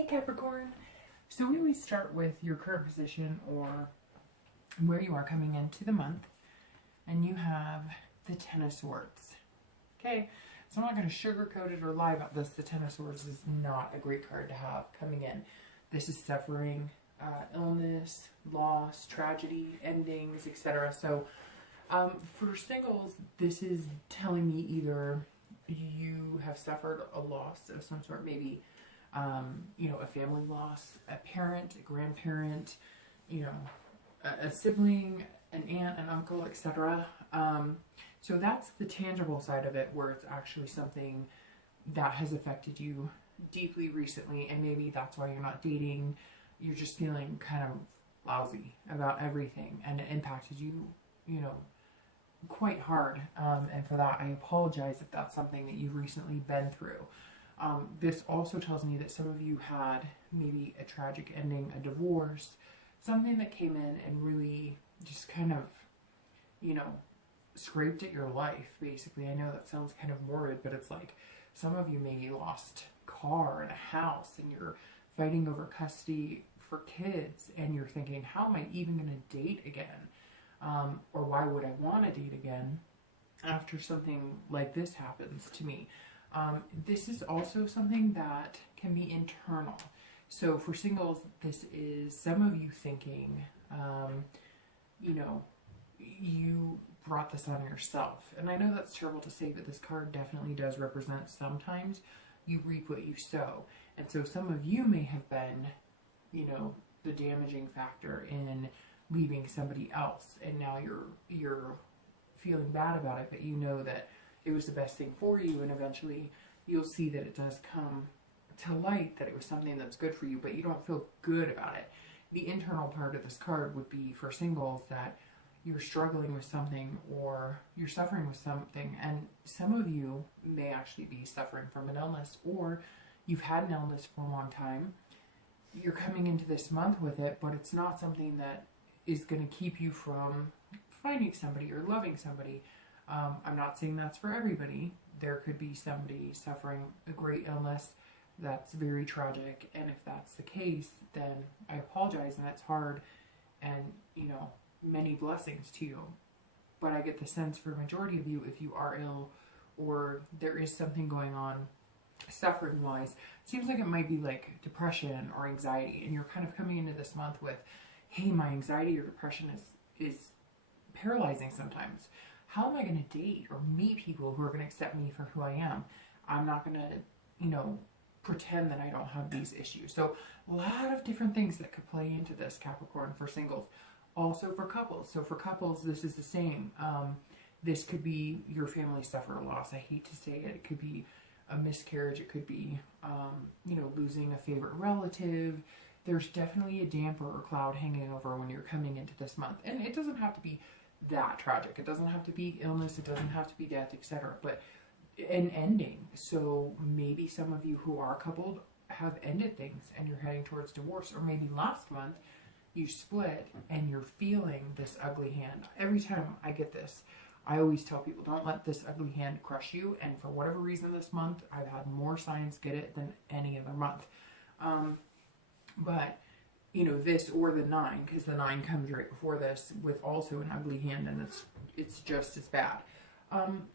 Hey Capricorn. So we always start with your current position or where you are coming into the month, and you have the Ten of Swords. Okay, so I'm not going to sugarcoat it or lie about this. The Ten of Swords is not a great card to have coming in. This is suffering, illness, loss, tragedy, endings, etc. So for singles, this is telling me either you have suffered a loss of some sort, maybe a family loss, a parent, a grandparent, a sibling, an aunt, an uncle, etc. So that's the tangible side of it, where it's actually something that has affected you deeply recently, and maybe that's why you're not dating. You're just feeling kind of lousy about everything, and it impacted you, quite hard. And for that, I apologize if that's something that you've recently been through. This also tells me that some of you had maybe a tragic ending, a divorce, something that came in and really just kind of, scraped at your life, basically. I know that sounds kind of morbid, but it's like some of you maybe lost a car and a house, and you're fighting over custody for kids, and you're thinking, how am I even going to date again? Or why would I want to date again after something like this happens to me? This is also something that can be internal. So for singles, this is some of you thinking, you brought this on yourself. And I know that's terrible to say, but this card definitely does represent sometimes you reap what you sow. And so some of you may have been, the damaging factor in leaving somebody else. And now you're feeling bad about it, but you know that it was the best thing for you, and eventually you'll see that it does come to light that it was something that's good for you, but you don't feel good about it. The internal part of this card would be for singles that you're struggling with something, or you're suffering with something, and some of you may actually be suffering from an illness, or you've had an illness for a long time. You're coming into this month with it, but it's not something that is going to keep you from finding somebody or loving somebody. I'm not saying that's for everybody. There could be somebody suffering a great illness that's very tragic, and if that's the case, then I apologize, and it's hard, and many blessings to you. But I get the sense for a majority of you, if you are ill or there is something going on suffering wise, seems like it might be like depression or anxiety, and you're kind of coming into this month with, hey, my anxiety or depression is paralyzing sometimes. How am I going to date or meet people who are going to accept me for who I am? I'm not going to, pretend that I don't have these issues. So a lot of different things that could play into this, Capricorn, for singles. Also for couples. So for couples, this is the same. This could be your family suffer a loss. I hate to say it. It could be a miscarriage. It could be, losing a favorite relative. There's definitely a damper or cloud hanging over when you're coming into this month. And it doesn't have to be that tragic. It doesn't have to be illness. It doesn't have to be death, etc. But an ending. So maybe some of you who are coupled have ended things and you're heading towards divorce. Or maybe last month you split and you're feeling this ugly hand. Every time I get this, I always tell people, don't let this ugly hand crush you. And for whatever reason this month, I've had more signs get it than any other month. But this or the 9, because the 9 comes right before this with also an ugly hand, and it's just as bad.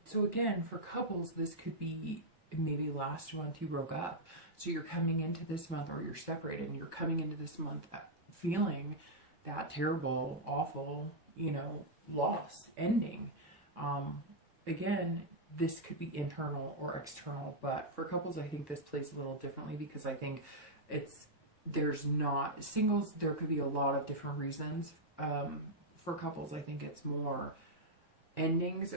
So again, for couples, this could be maybe last month you broke up. So you're coming into this month, or you're separated, and you're coming into this month feeling that terrible, awful, loss, ending. Again, this could be internal or external, but for couples, I think this plays a little differently, because I think there's not singles. There could be a lot of different reasons. For couples, I think it's more endings,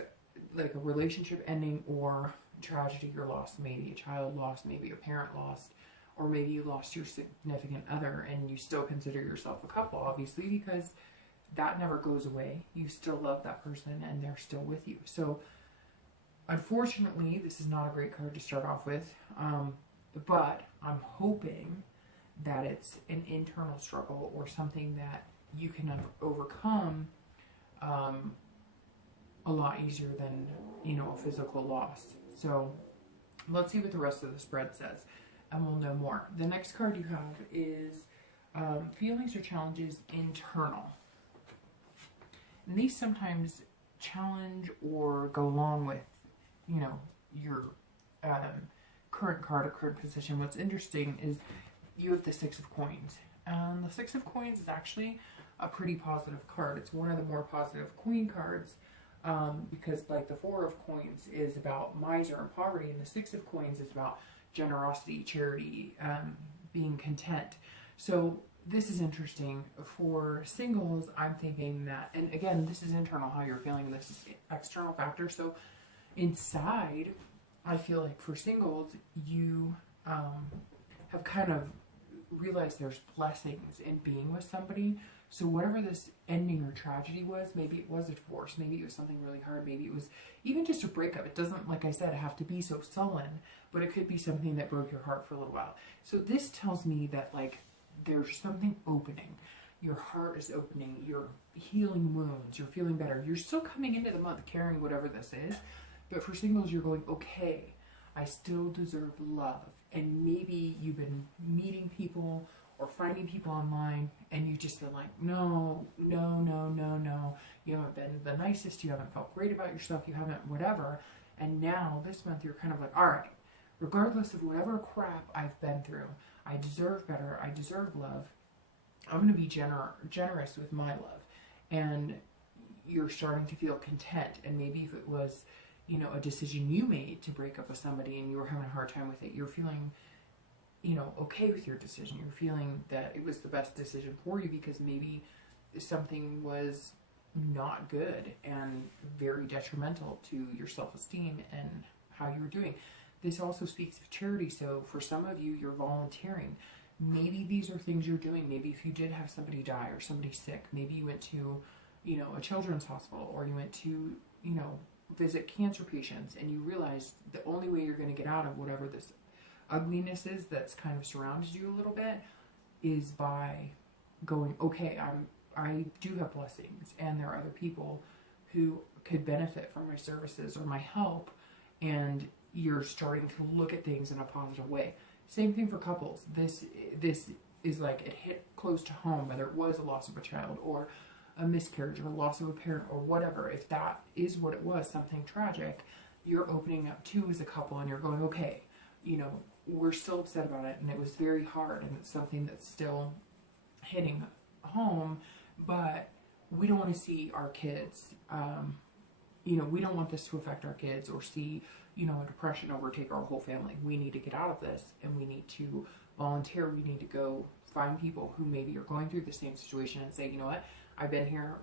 like a relationship ending, or tragedy or loss, maybe a child lost, maybe a parent lost, or maybe you lost your significant other and you still consider yourself a couple, obviously, because that never goes away. You still love that person and they're still with you. So unfortunately, this is not a great card to start off with, but I'm hoping that it's an internal struggle or something that you can overcome a lot easier than, a physical loss. So let's see what the rest of the spread says. and we'll know more. The next card you have is feelings or challenges internal. And these sometimes challenge or go along with, you know, your current card or current position. What's interesting is you have the Six of Coins. And the Six of Coins is actually a pretty positive card. It's one of the more positive Queen cards because like the Four of Coins is about miser and poverty, and the Six of Coins is about generosity, charity, being content. So this is interesting. For singles, I'm thinking that, and again, this is internal, how you're feeling. This is external factor. So inside, I feel like for singles, you have kind of realized there's blessings in being with somebody. So whatever this ending or tragedy was, maybe it was a divorce, maybe it was something really hard, maybe it was even just a breakup. It doesn't, like I said, have to be so sullen, but it could be something that broke your heart for a little while. So this tells me that like there's something opening. Your heart is opening. You're healing wounds. You're feeling better. You're still coming into the month carrying whatever this is. But for singles, you're going, okay, I still deserve love. And maybe you've been meeting people or finding people online and you just been like, no. You haven't been the nicest. You haven't felt great about yourself. You haven't whatever. And now this month you're kind of like, all right, regardless of whatever crap I've been through, I deserve better. I deserve love. I'm going to be generous with my love. And you're starting to feel content. And maybe if it was, you know, a decision you made to break up with somebody and you were having a hard time with it, you're feeling, you know, okay with your decision. You're feeling that it was the best decision for you because maybe something was not good and very detrimental to your self-esteem and how you were doing. This also speaks of charity. So for some of you, you're volunteering. Maybe these are things you're doing. Maybe if you did have somebody die or somebody sick, maybe you went to, you know, a children's hospital, or you went to, you know, visit cancer patients, and you realized the only way you're going to get out of whatever this ugliness is that's kind of surrounded you a little bit is by going, okay, I do have blessings, and there are other people who could benefit from my services or my help, and you're starting to look at things in a positive way. Same thing for couples. This is like it hit close to home, whether it was a loss of a child or a miscarriage or a loss of a parent or whatever. If that is what it was, something tragic, you're opening up to as a couple and you're going, okay, you know, we're still upset about it and it was very hard and it's something that's still hitting home, but we don't want to see our kids, you know, we don't want this to affect our kids or see, you know, a depression overtake our whole family. We need to get out of this and we need to volunteer. We need to go find people who maybe are going through the same situation and say, you know what, I've been here,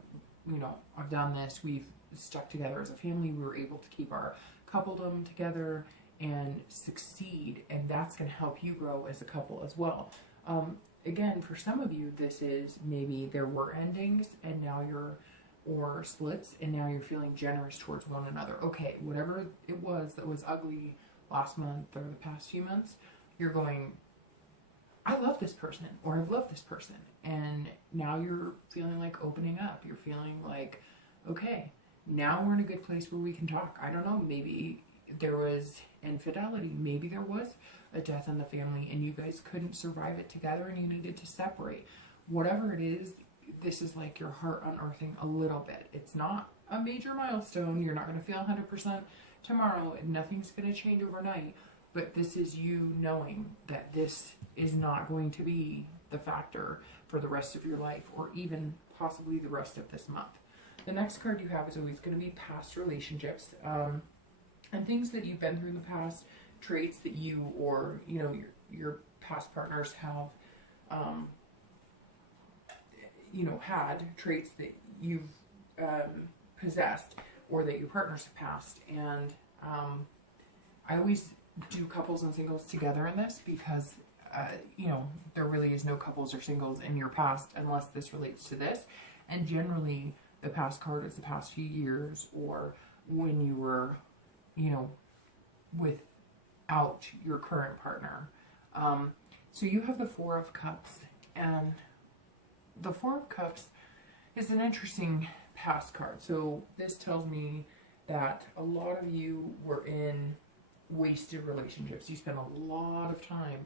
you know, I've done this, we've stuck together as a family, we were able to keep our coupledom together and succeed, and that's going to help you grow as a couple as well. Again, for some of you, this is maybe there were endings and now you're, or splits, and now you're feeling generous towards one another. Okay, whatever it was that was ugly last month or the past few months, you're going, I love this person, or I've loved this person. And now you're feeling like opening up. You're feeling like, okay, now we're in a good place where we can talk. I don't know, maybe there was infidelity. Maybe there was a death in the family and you guys couldn't survive it together and you needed to separate. Whatever it is, this is like your heart unearthing a little bit. It's not a major milestone. You're not going to feel 100% tomorrow. Nothing's going to change overnight. But this is you knowing that this is not going to be the factor for the rest of your life or even possibly the rest of this month. The next card you have is always going to be past relationships and things that you've been through in the past, traits that you or, you know, your past partners have, you know, had traits that you've possessed or that your partners have passed. And I always do couples and singles together in this because, you know, there really is no couples or singles in your past unless this relates to this. And generally, the past card is the past few years or when you were, you know, without your current partner. So you have the Four of Cups, and the Four of Cups is an interesting past card. So this tells me that a lot of you were in wasted relationships. You spend a lot of time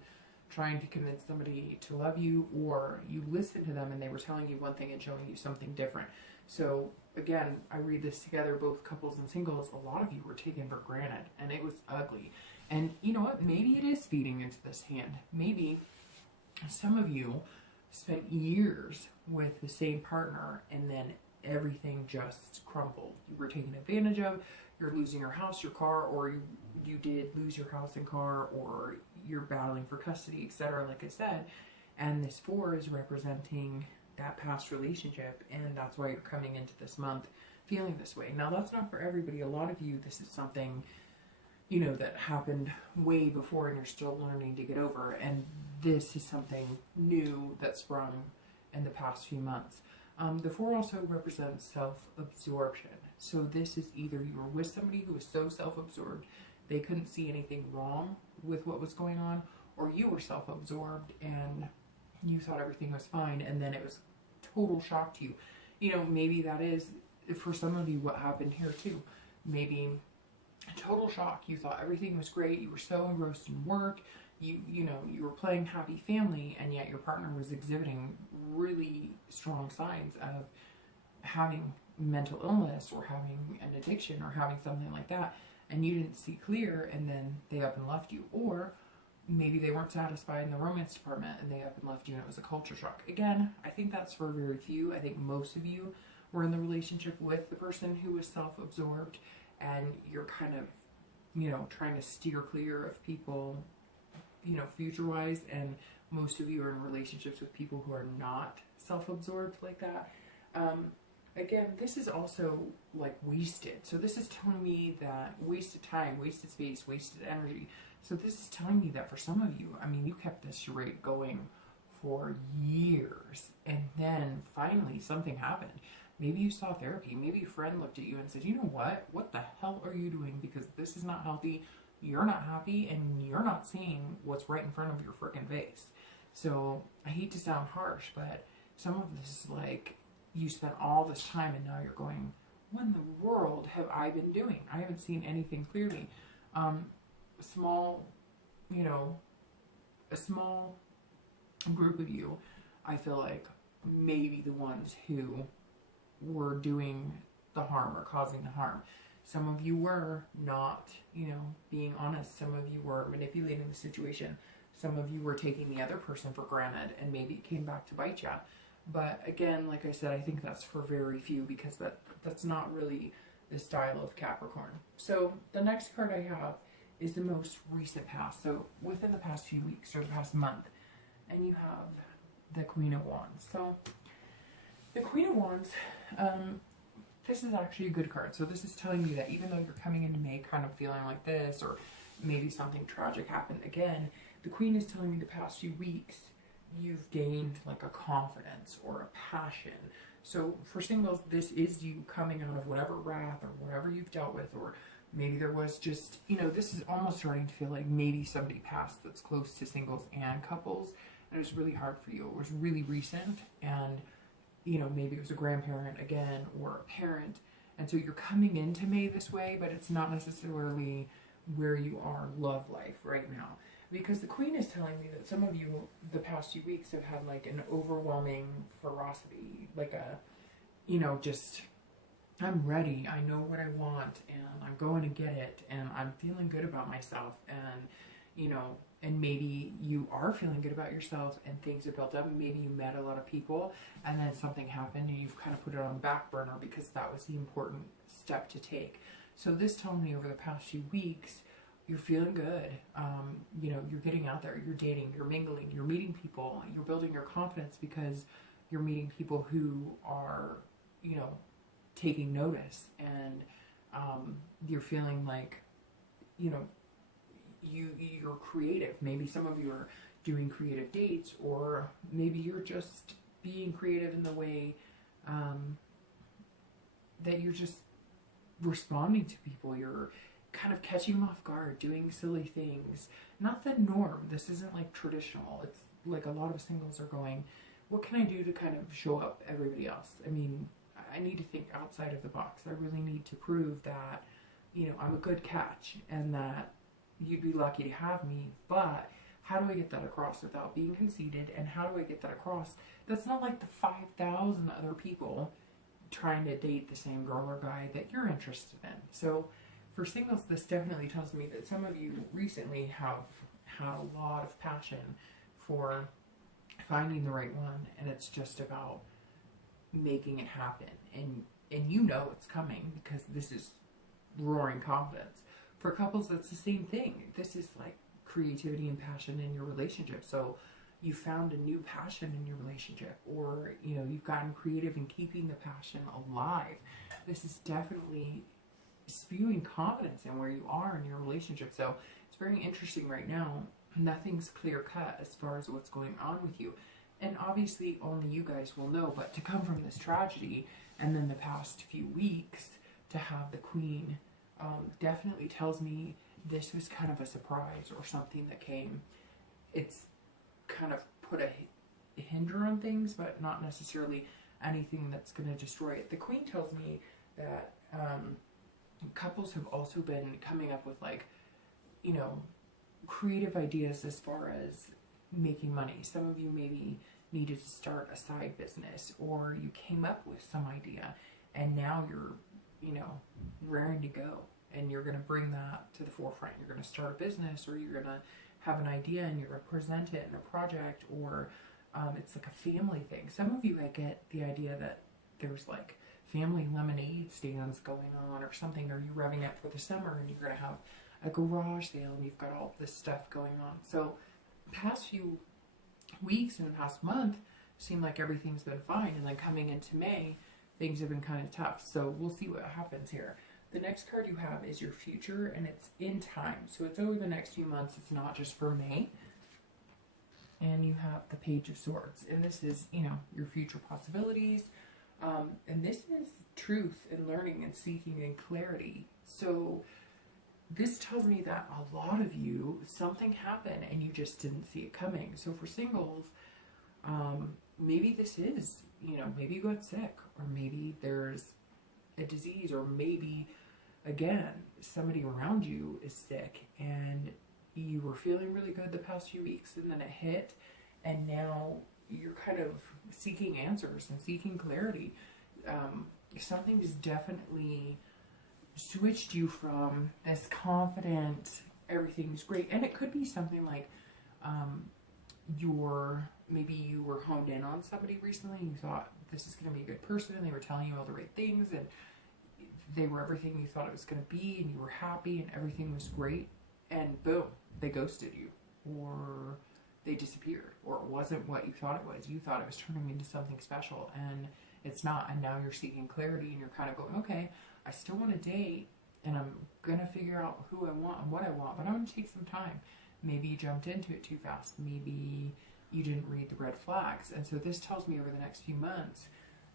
trying to convince somebody to love you, or you listen to them and they were telling you one thing and showing you something different. So again, I read this together, both couples and singles. A lot of you were taken for granted, and it was ugly. And you know what? Maybe it is feeding into this hand. Maybe some of you spent years with the same partner and then everything just crumbled. You were taken advantage of, you're losing your house, your car, or you did lose your house and car, or you're battling for custody, etc. like I said. And this 4 is representing that past relationship, and that's why you're coming into this month feeling this way. Now, that's not for everybody. A lot of you, this is something, you know, that happened way before and you're still learning to get over, and this is something new that sprung in the past few months. The 4 also represents self-absorption. So this is either you were with somebody who was so self-absorbed they couldn't see anything wrong with what was going on, or you were self-absorbed and you thought everything was fine, and then it was total shock to you. You know, maybe that is, for some of you, what happened here too. Maybe total shock. You thought everything was great. You were so engrossed in work. You know, you were playing happy family, and yet your partner was exhibiting really strong signs of having mental illness or having an addiction or having something like that, and you didn't see clear, and then they up and left you. Or maybe they weren't satisfied in the romance department and they up and left you, and it was a culture shock. Again, I think that's for very few. I think most of you were in the relationship with the person who was self-absorbed, and you're kind of, you know, trying to steer clear of people, you know, future-wise, and most of you are in relationships with people who are not self-absorbed like that. Again, this is also like wasted. So this is telling me that wasted time, wasted space, wasted energy. So this is telling me that for some of you, I mean, you kept this charade going for years, and then finally something happened. Maybe you saw therapy. Maybe a friend looked at you and said, you know what the hell are you doing? Because this is not healthy. You're not happy, and you're not seeing what's right in front of your freaking face. So I hate to sound harsh, but some of this is like, you spent all this time and now you're going, what in the world have I been doing? I haven't seen anything clearly. You know, a small group of you, I feel like, maybe the ones who were doing the harm or causing the harm. Some of you were not, you know, being honest. Some of you were manipulating the situation. Some of you were taking the other person for granted, and maybe it came back to bite you. But again, like I said, I think that's for very few, because that's not really the style of Capricorn. So the next card I have is the most recent past. So within the past few weeks or the past month. And you have the Queen of Wands. So the Queen of Wands, this is actually a good card. So this is telling you that even though you're coming into May kind of feeling like this, or maybe something tragic happened again, the Queen is telling me the past few weeks you've gained like a confidence or a passion. So for singles, this is you coming out of whatever wrath or whatever you've dealt with, or maybe there was just, you know, this is almost starting to feel like maybe somebody passed that's close to singles and couples, and it was really hard for you. It was really recent, and, you know, maybe it was a grandparent again or a parent, and so you're coming into May this way, but it's not necessarily where you are love life right now. Because the Queen is telling me that some of you, the past few weeks, have had like an overwhelming ferocity, like a, you know, just, I'm ready, I know what I want, and I'm going to get it, and I'm feeling good about myself, and, you know, and maybe you are feeling good about yourself, and things have built up, and maybe you met a lot of people, and then something happened, and you've kind of put it on the back burner because that was the important step to take. So this told me over the past few weeks, you're feeling good, you know, you're getting out there, you're dating, you're mingling, you're meeting people, you're building your confidence because you're meeting people who are, you know, taking notice, and you're feeling like, you know, you're creative. Maybe some of you are doing creative dates, or maybe you're just being creative in the way that you're just responding to people. You're kind of catching them off guard, doing silly things. Not the norm. This isn't like traditional. It's like a lot of singles are going, what can I do to kind of show up everybody else? I mean, I need to think outside of the box. I really need to prove that, you know, I'm a good catch, and that, you'd be lucky to have me, but how do I get that across without being conceited? And how do I get that across? That's not like the 5,000 other people trying to date the same girl or guy that you're interested in. So for singles, this definitely tells me that some of you recently have had a lot of passion for finding the right one, and it's just about making it happen. And you know it's coming because this is roaring confidence. For couples, that's the same thing. This is like creativity and passion in your relationship. So you found a new passion in your relationship, or you know, you've gotten creative in keeping the passion alive. This is definitely spewing confidence in where you are in your relationship. So it's very interesting right now. Nothing's clear cut as far as what's going on with you. And obviously only you guys will know, but to come from this tragedy and then the past few weeks to have the Queen definitely tells me this was kind of a surprise or something that came. It's kind of put a hinder on things, but not necessarily anything that's going to destroy it. The Queen tells me that couples have also been coming up with, like, you know, creative ideas as far as making money. Some of you maybe needed to start a side business, or you came up with some idea and now you're, you know, raring to go, and you're going to bring that to the forefront. You're going to start a business, or you're going to have an idea and you're going to present it in a project, or it's like a family thing. Some of you, I get the idea that there's like family lemonade stands going on or something, or you're revving up for the summer and you're going to have a garage sale and you've got all this stuff going on. So past few weeks and the past month seem like everything's been fine, and then coming into May, things have been kind of tough. So we'll see what happens here. The next card you have is your future, and it's in time. So it's over the next few months. It's not just for May. And you have the Page of Swords. And this is, you know, your future possibilities. And this is truth and learning and seeking and clarity. So this tells me that a lot of you, something happened and you just didn't see it coming. So for singles, maybe this is, you know, maybe you got sick, or maybe there's a disease, or maybe, again, somebody around you is sick and you were feeling really good the past few weeks and then it hit, and now you're kind of seeking answers and seeking clarity. Something's definitely switched you from this confident, everything's great, and it could be something like maybe you were honed in on somebody recently and you thought this is going to be a good person, and they were telling you all the right things and they were everything you thought it was going to be, and you were happy and everything was great, and boom, they ghosted you, or they disappeared, or it wasn't what you thought it was. You thought it was turning into something special, and it's not. And now you're seeking clarity, and you're kind of going, okay, I still want to date, and I'm going to figure out who I want and what I want, but I'm going to take some time. Maybe you jumped into it too fast. Maybe you didn't read the red flags. And so this tells me over the next few months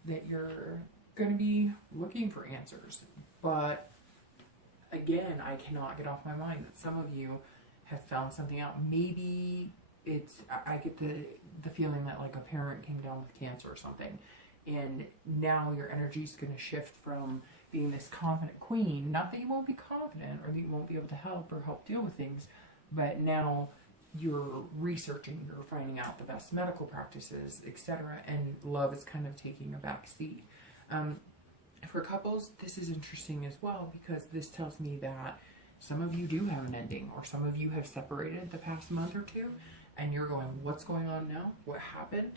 that you're going to be looking for answers. But again, I cannot get off my mind that some of you have found something out. Maybe it's, I get the feeling that like a parent came down with cancer or something, and now your energy is going to shift from being this confident queen. Not that you won't be confident or that you won't be able to help or help deal with things, but now you're researching, you're finding out the best medical practices, etc., and love is kind of taking a back seat. For couples, this is interesting as well, because this tells me that some of you do have an ending, or some of you have separated the past month or two, and you're going, what's going on now? What happened?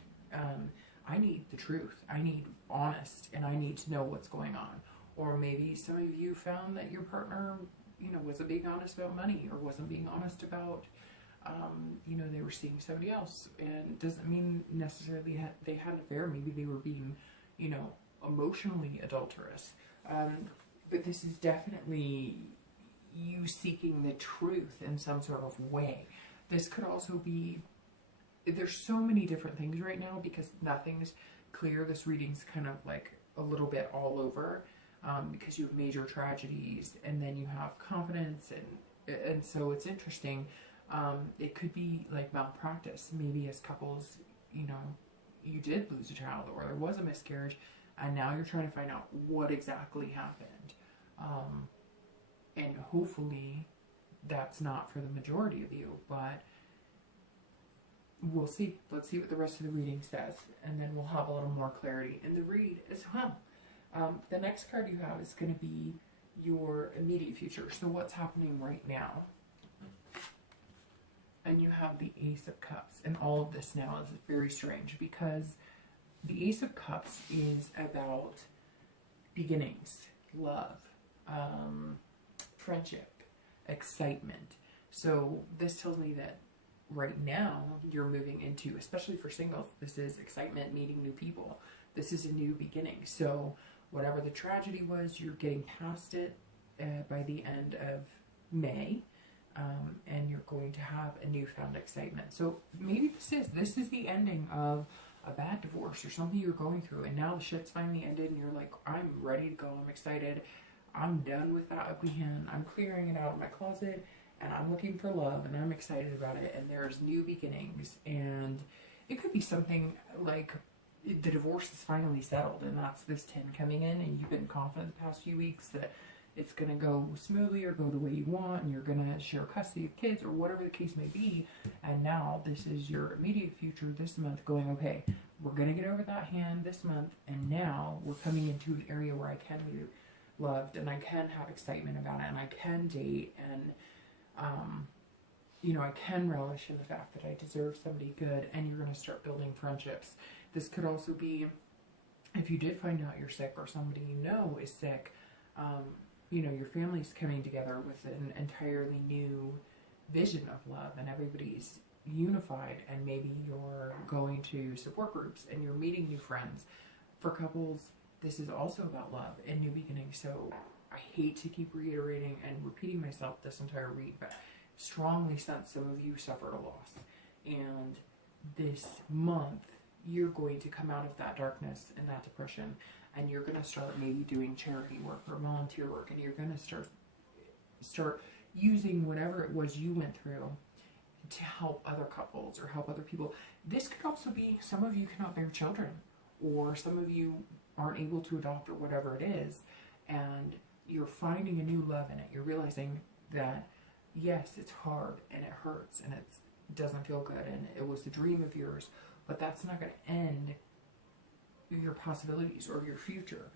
I need the truth. I need honest, and I need to know what's going on. Or maybe some of you found that your partner, you know, wasn't being honest about money, or wasn't being honest about, you know, they were seeing somebody else. And doesn't mean necessarily they had an affair. Maybe they were being, you know, emotionally adulterous. But this is definitely you seeking the truth in some sort of way. This could also be, there's so many different things right now because nothing's clear. This reading's kind of like a little bit all over, because you have major tragedies and then you have confidence, and so it's interesting. It could be like malpractice. Maybe as couples, you know, you did lose a child, or there was a miscarriage, and now you're trying to find out what exactly happened. And hopefully that's not for the majority of you, but we'll see. Let's see what the rest of the reading says, and then we'll have a little more clarity in the read as well. The next card you have is going to be your immediate future. So what's happening right now? And you have the Ace of Cups. And all of this now is very strange because the Ace of Cups is about beginnings, love, friendship, excitement. So this tells me that right now you're moving into, especially for singles, this is excitement, meeting new people. This is a new beginning. So whatever the tragedy was, you're getting past it by the end of May. And you're going to have a newfound excitement. So maybe this is the ending of a bad divorce or something you're going through, and now the shit's finally ended and you're like, I'm ready to go, I'm excited, I'm done with that ugly hand, I'm clearing it out of my closet, and I'm looking for love, and I'm excited about it, and there's new beginnings. And it could be something like the divorce is finally settled, and that's this 10 coming in, and you've been confident the past few weeks that it's going to go smoothly or go the way you want, and you're going to share custody of kids or whatever the case may be. And now this is your immediate future this month going, okay, we're going to get over that hand this month, and now we're coming into an area where I can be loved, and I can have excitement about it, and I can date, and I can relish in the fact that I deserve somebody good, and you're going to start building friendships. This could also be if you did find out you're sick or somebody you know is sick. Your family's coming together with an entirely new vision of love, and everybody's unified, and maybe you're going to support groups and you're meeting new friends. For couples, this is also about love and new beginnings. So I hate to keep reiterating and repeating myself this entire read, but strongly sense some of you suffered a loss. And this month, you're going to come out of that darkness and that depression, and you're going to start maybe doing charity work or volunteer work, and you're going to start using whatever it was you went through to help other couples or help other people. This could also be some of you cannot bear children, or some of you aren't able to adopt, or whatever it is, and you're finding a new love in it. You're realizing that, yes, it's hard and it hurts and it doesn't feel good and it was a dream of yours, but that's not going to end your possibilities or your future.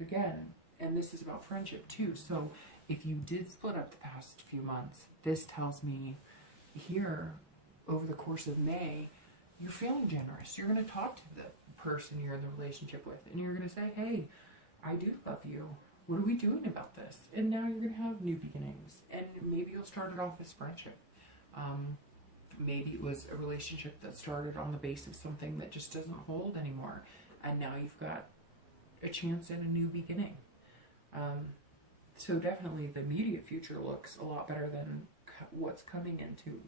Again, and this is about friendship too. So if you did split up the past few months, this tells me here over the course of May, you're feeling generous. You're going to talk to the person you're in the relationship with, and you're going to say, hey, I do love you. What are we doing about this? And now you're going to have new beginnings, and maybe you'll start it off as friendship. Maybe it was a relationship that started on the base of something that just doesn't hold anymore, and now you've got a chance at a new beginning. So definitely the immediate future looks a lot better than what's coming into,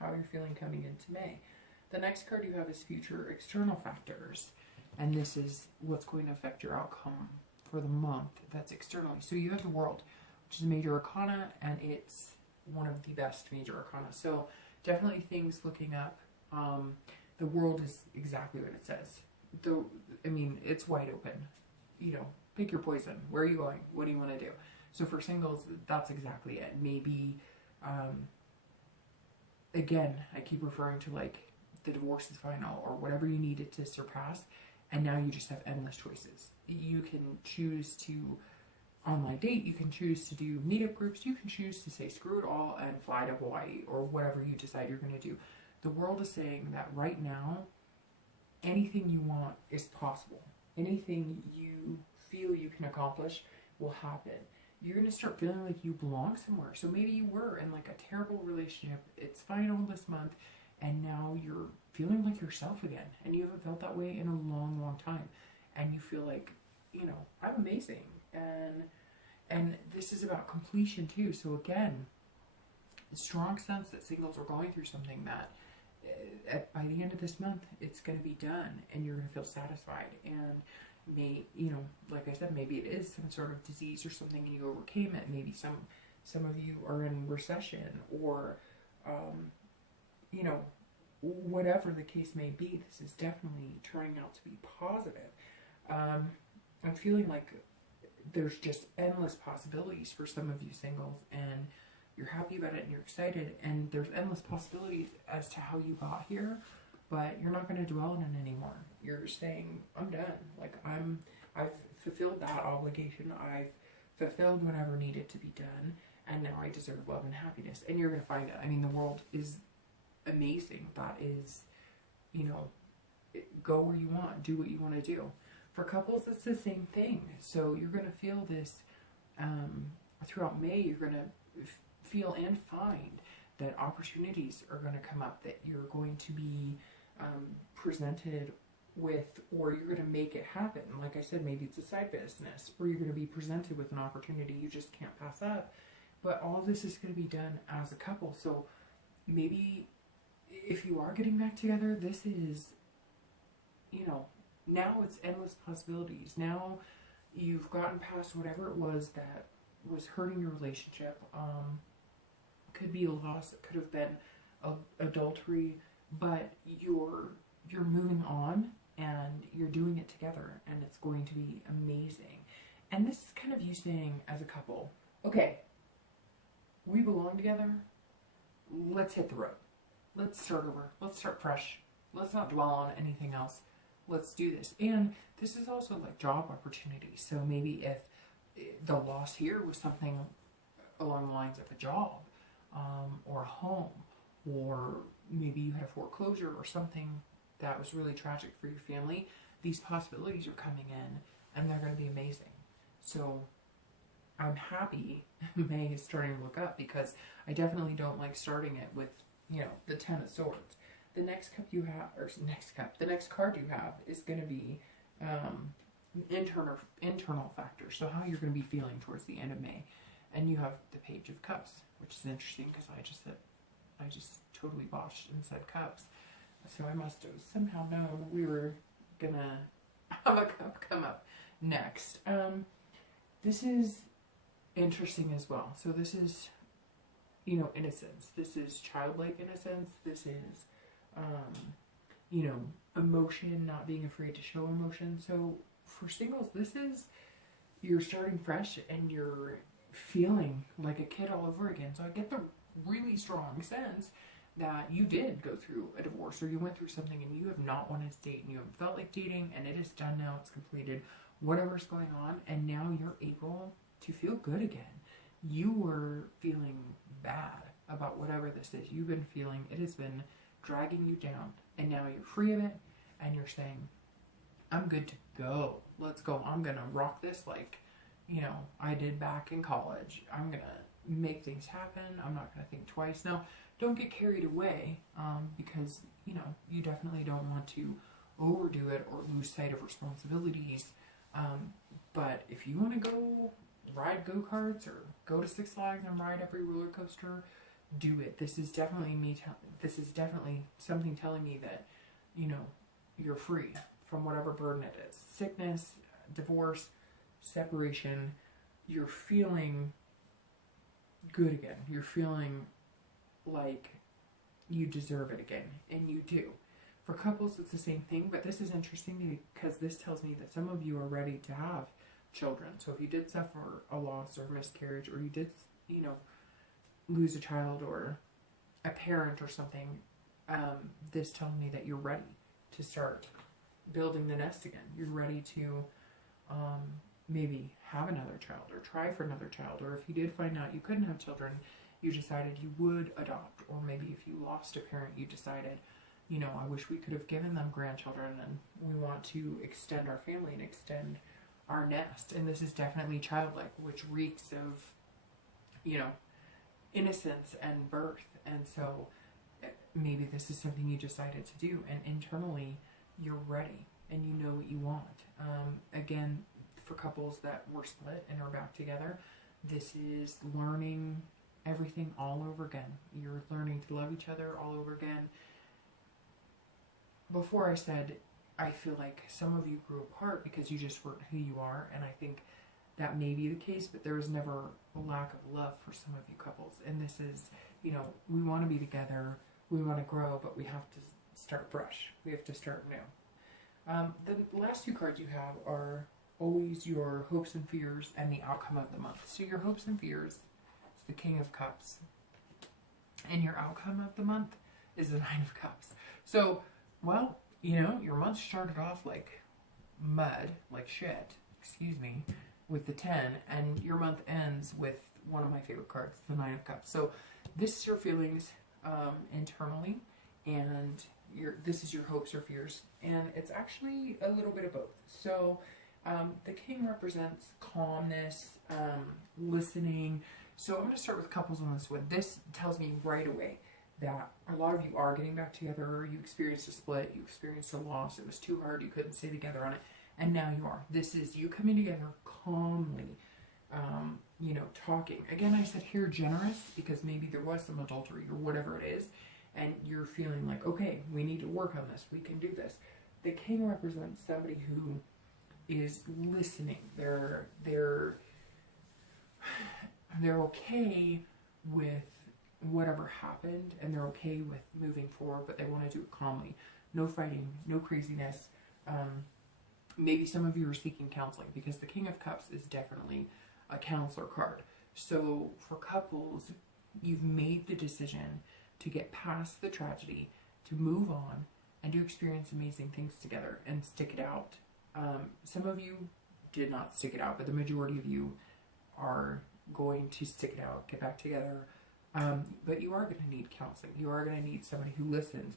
how you're feeling coming into May. The next card you have is future external factors, and this is what's going to affect your outcome for the month. That's externally. So you have the World, which is a major arcana, and it's one of the best major arcana. So definitely things looking up. The World is exactly what it says. It's wide open. Pick your poison. Where are you going? What do you want to do? So for singles, that's exactly it. Maybe, again, I keep referring to like the divorce is final or whatever you needed to surpass, and now you just have endless choices. You can choose to online date, you can choose to do meetup groups, you can choose to say screw it all and fly to Hawaii or whatever you decide you're going to do. The World is saying that right now, anything you want is possible. Anything you feel you can accomplish will happen. You're going to start feeling like you belong somewhere. So maybe you were in like a terrible relationship, it's final this month, and now you're feeling like yourself again, and you haven't felt that way in a long, long time, and you feel like, I'm amazing, and this is about completion too. So again, a strong sense that singles are going through something that by the end of this month, it's going to be done, and you're going to feel satisfied, and like I said, maybe it is some sort of disease or something and you overcame it. Maybe some of you are in recession, or whatever the case may be. This is definitely turning out to be positive. I'm feeling like there's just endless possibilities for some of you singles, and you're happy about it and you're excited, and there's endless possibilities as to how you got here, but you're not going to dwell on it anymore. You're saying, I'm done. Like, I've fulfilled that obligation. I've fulfilled whatever needed to be done, and now I deserve love and happiness. And you're going to find it. I mean, the world is amazing. That is, you know, go where you want, do what you want to do. For couples, it's the same thing. So you're going to feel this throughout May. You're going to feel and find that opportunities are going to come up, that you're going to be presented with, or you're going to make it happen. Like I said, maybe it's a side business, or you're going to be presented with an opportunity you just can't pass up. But all this is going to be done as a couple. So maybe if you are getting back together, this is, you know, now it's endless possibilities. Now you've gotten past whatever it was that was hurting your relationship. Could be a loss, it could have been adultery, but you're moving on and you're doing it together, and it's going to be amazing. And this is kind of you saying as a couple, okay, we belong together, let's hit the road. Let's start over. Let's start fresh. Let's not dwell on anything else. Let's do this. And this is also like job opportunities. So maybe if the loss here was something along the lines of a job, or a home, or maybe you had a foreclosure or something that was really tragic for your family, these possibilities are coming in and they're going to be amazing. So I'm happy May is starting to look up, because I definitely don't like starting it with, you know, the 10 of Swords. The next cup you have, or the next card you have is going to be internal factors. So how you're going to be feeling towards the end of May. And you have the Page of Cups, which is interesting because I just totally botched and said cups. So I must have somehow known we were going to have a cup come up next. This is interesting as well. So this is, you know, innocence. This is childlike innocence. This is, you know, emotion, not being afraid to show emotion. So for singles, this is, you're starting fresh and you're feeling like a kid all over again. So I get the really strong sense that you did go through a divorce, or you went through something and you have not wanted to date and you haven't felt like dating, and it is done now, it's completed, whatever's going on, and now you're able to feel good again. You were feeling bad about whatever this is. You've been feeling, it has been dragging you down, and now you're free of it, and you're saying, I'm good to go. Let's go. I'm going to rock this like, you know, I did back in college. I'm going to make things happen. I'm not going to think twice. Now, don't get carried away, because, you know, you definitely don't want to overdo it or lose sight of responsibilities. But if you want to go ride go-karts or go to Six Flags and ride every roller coaster, do it. This is definitely this is definitely something telling me that, you know, you're free from whatever burden it is. Sickness, divorce, separation. You're feeling good again. You're feeling like you deserve it again, and you do. For couples, it's the same thing, but this is interesting because this tells me that some of you are ready to have children. So if you did suffer a loss or miscarriage, or you did, you know, lose a child or a parent or something, this tells me that you're ready to start building the nest again. You're ready to maybe have another child or try for another child, or if you did find out you couldn't have children, you decided you would adopt, or maybe if you lost a parent, you decided, you know, I wish we could have given them grandchildren, and we want to extend our family and extend our nest. And this is definitely childlike, which reeks of, you know, innocence and birth. And so maybe this is something you decided to do, and internally you're ready and you know what you want. Again, for couples that were split and are back together, this is learning everything all over again. You're learning to love each other all over again. Before I said, I feel like some of you grew apart because you just weren't who you are, and I think that may be the case, but there was never a lack of love for some of you couples. And this is, you know, we want to be together, we want to grow, but we have to start fresh. We have to start new. The last two cards you have are always your hopes and fears and the outcome of the month. So your hopes and fears is the King of Cups, and your outcome of the month is the Nine of Cups. So, well, you know, your month started off like mud, like shit, excuse me, with the 10, and your month ends with one of my favorite cards, the Nine of Cups. So this is your feelings internally, and this is your hopes or fears, and it's actually a little bit of both. So the King represents calmness, listening. So I'm going to start with couples on this one. This tells me right away that a lot of you are getting back together. You experienced a split, you experienced a loss, it was too hard, you couldn't stay together on it, and now you are. This is you coming together calmly, you know, talking. Again, I said here generous because maybe there was some adultery or whatever it is, and you're feeling like, okay, we need to work on this, we can do this. The King represents somebody who is listening. They're okay with whatever happened, and they're okay with moving forward, but they want to do it calmly. No fighting, no craziness. Maybe some of you are seeking counseling, because the King of Cups is definitely a counselor card. So for couples, you've made the decision to get past the tragedy, to move on, and to experience amazing things together and stick it out. Some of you did not stick it out, but the majority of you are going to stick it out, get back together. But you are going to need counseling. You are going to need somebody who listens.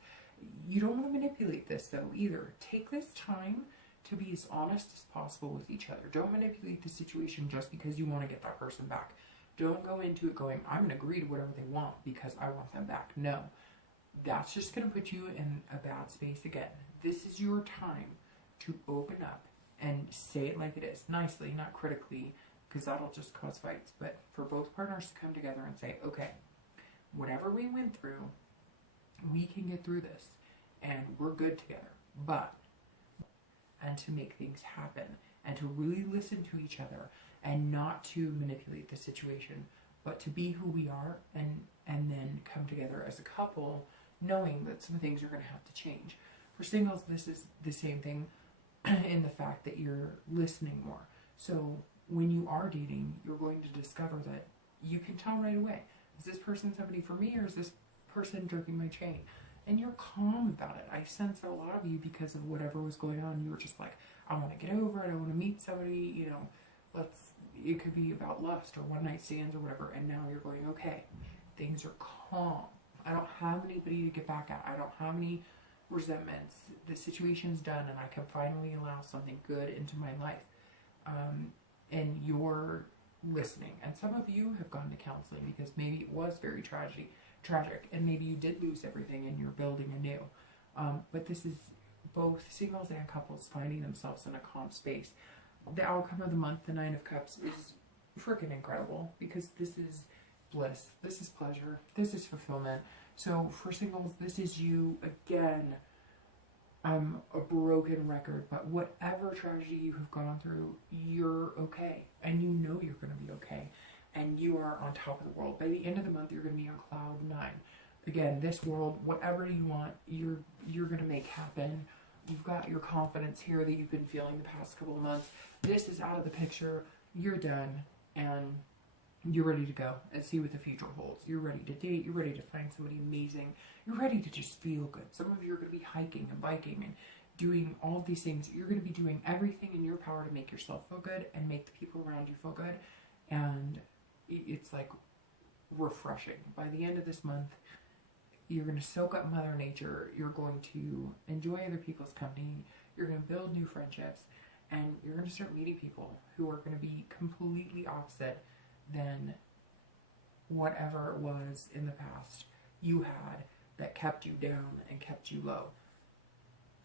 You don't want to manipulate this, though, either. Take this time to be as honest as possible with each other. Don't manipulate the situation just because you want to get that person back. Don't go into it going, I'm going to agree to whatever they want because I want them back. No. That's just going to put you in a bad space again. This is your time to open up and say it like it is. Nicely, not critically, because that'll just cause fights. But for both partners to come together and say, okay, whatever we went through, we can get through this, and we're good together. But, and to make things happen, and to really listen to each other, and not to manipulate the situation, but to be who we are, and then come together as a couple, knowing that some things are going to have to change. For singles, this is the same thing in the fact that you're listening more. So when you are dating, you're going to discover that you can tell right away, is this person somebody for me, or is this person jerking my chain? And you're calm about it. I sense a lot of you, because of whatever was going on, you were just like, I want to get over it, I want to meet somebody, you know, it could be about lust or one night stands or whatever, and now you're going, okay, things are calm. I don't have anybody to get back at. I don't have any resentments. The situation's done, and I can finally allow something good into my life. And you're listening. And some of you have gone to counseling because maybe it was very tragic, and maybe you did lose everything and you're building anew. But this is both singles and couples finding themselves in a calm space. The outcome of the month, the Nine of Cups, is freaking incredible, because this is bliss, this is pleasure, this is fulfillment. So for singles, this is you again. I'm a broken record, but whatever tragedy you have gone through, you're okay, and you know you're going to be okay, and you are on top of the world. By the end of the month, you're going to be on cloud 9. Again, this world, whatever you want, you're going to make happen. You've got your confidence here that you've been feeling the past couple of months. This is out of the picture. You're done, and you're ready to go and see what the future holds. You're ready to date. You're ready to find somebody amazing. You're ready to just feel good. Some of you are going to be hiking and biking and doing all of these things. You're going to be doing everything in your power to make yourself feel good and make the people around you feel good. And it's like refreshing. By the end of this month, you're going to soak up Mother Nature. You're going to enjoy other people's company. You're going to build new friendships. And you're going to start meeting people who are going to be completely opposite than whatever it was in the past you had that kept you down and kept you low.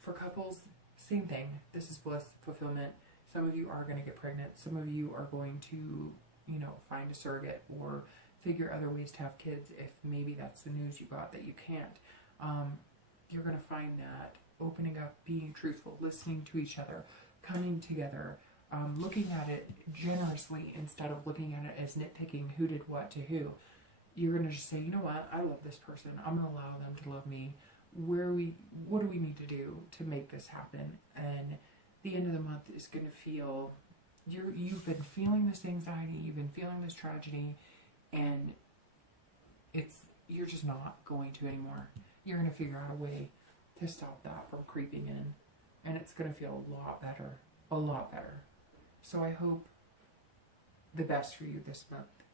For couples, same thing. This is bliss, fulfillment. Some of you are going to get pregnant. Some of you are going to, you know, find a surrogate or figure other ways to have kids if maybe that's the news you got that you can't. You're going to find that opening up, being truthful, listening to each other, coming together, looking at it generously instead of looking at it as nitpicking who did what to who. You're going to just say, you know what, I love this person. I'm going to allow them to love me. What do we need to do to make this happen? And the end of the month is going to feel, you've been feeling this anxiety, you've been feeling this tragedy, and you're just not going to anymore. You're going to figure out a way to stop that from creeping in, and it's going to feel a lot better, a lot better. So I hope the best for you this month.